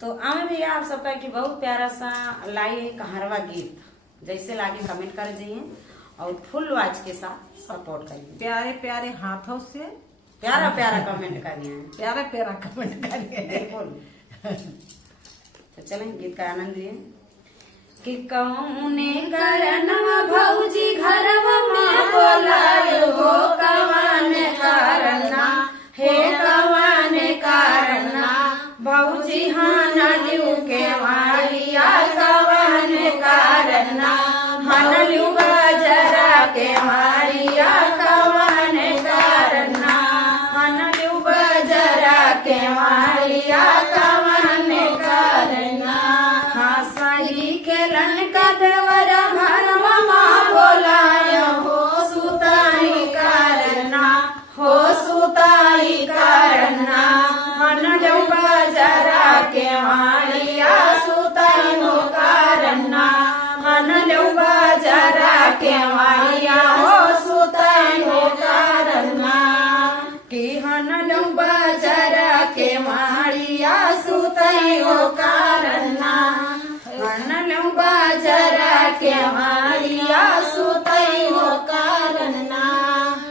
तो आमे भैया आप सबका कि बहुत प्यारा सा लाई है कहारवा गीत, जैसे लागे कमेंट कर जाइए और फुल वॉच के साथ सपोर्ट करिए। प्यारे प्यारे हाथों से प्यारा प्यारा कमेंट करिए, प्यारा प्यारा कमेंट करिए। बिल्कुल। तो चलें गीत का आनंद लिए। कि कौने करनवा भौजी घरवा में बोलायो हो, कौन करना हे कौन करना भौजी हाना लिउ के मारिया, कौन करना हन लिउ बजरा के मारिया, कौन करना हन लिउ बजरा के मारिया, कौन करना हाँ सही खेलन का देवरा घरवा माँ बोलायो हो, सुताई करना हो सुताई करना हन लिउ बजरा के मारिया, सुताई हो करना हन लिउ बजरा के मारिया हो, सुताई हो करना कि हन लिउ बजरा के मारिया, सुताई हो करना हन लिउ बजरा के मारिया, सुताई हो करना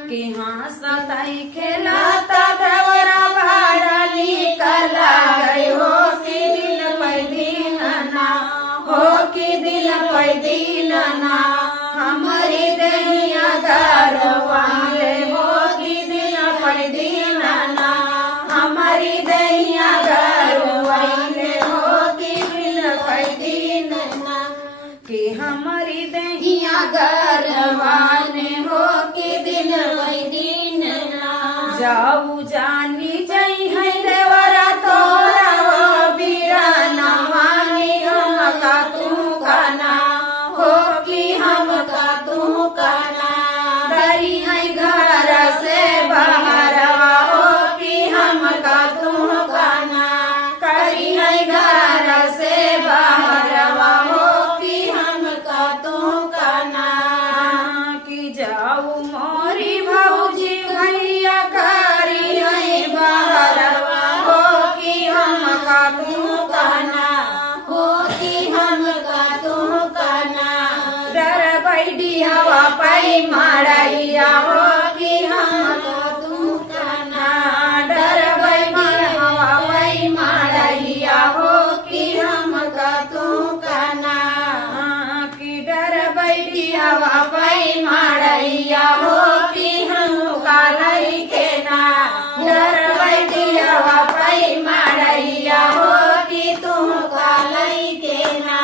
कि हाँ सताई खेलाता देवरा भाड़ा निकला गई हो, कि दिल पर दिन ना हो, कि दिल पर दिन ना हमारी दहिया घरवाले हो, कि दिल पर दिन ना हमारी दहिया घरवाले हो, कि दिल पर दिन ना कि हमारी दहिया घरवाले हो, कि दिल पर दिन ना जाऊ जानी जई है देवरा तोरा हो, बीराना मानी हम का तू काना हो, कि हम का तू काना डरी है घर से बाहर हो, कि हम का तू काना करी है घर से बाहर हो, कि हम का तू काना कि जाऊ मोरी भौजी भैया करी है बाहर हो, कि हम का तू काना हो, कि हम का तू काना डर बैठी हवा पाई मारैया हो, कि हम का तू काना डर बैठी हवा पाई मारैया हो, कि हम का तू काना कि डर बैठी हवा पाई मारैया हो, कि हम का लई के ना डर बैठी हवा पाई मारैया हो, कि तुम का लई के ना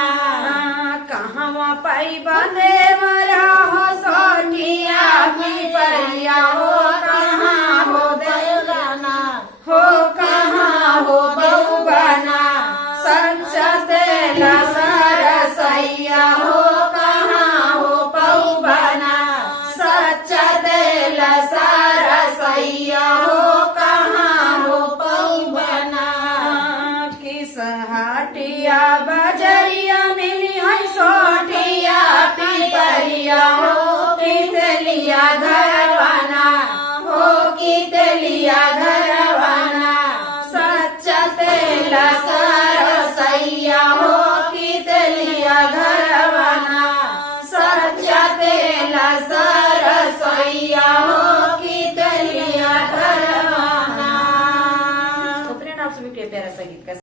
कहवा पाई बंदे मरा हो, सोटिया की परिया हो, कहाँ हो देवगाना हो, कहाँ हो बहुगाना सच्चा तेला सरसैया हो, कहाँ हो बहुगाना सच्चा तेला सरसैया हो, कहाँ हो बहुगाना किस हटिया बजरिया मिली है सोटिया पिपरिया हो, कि तेलिया घरवाना हो, कि तेलिया घर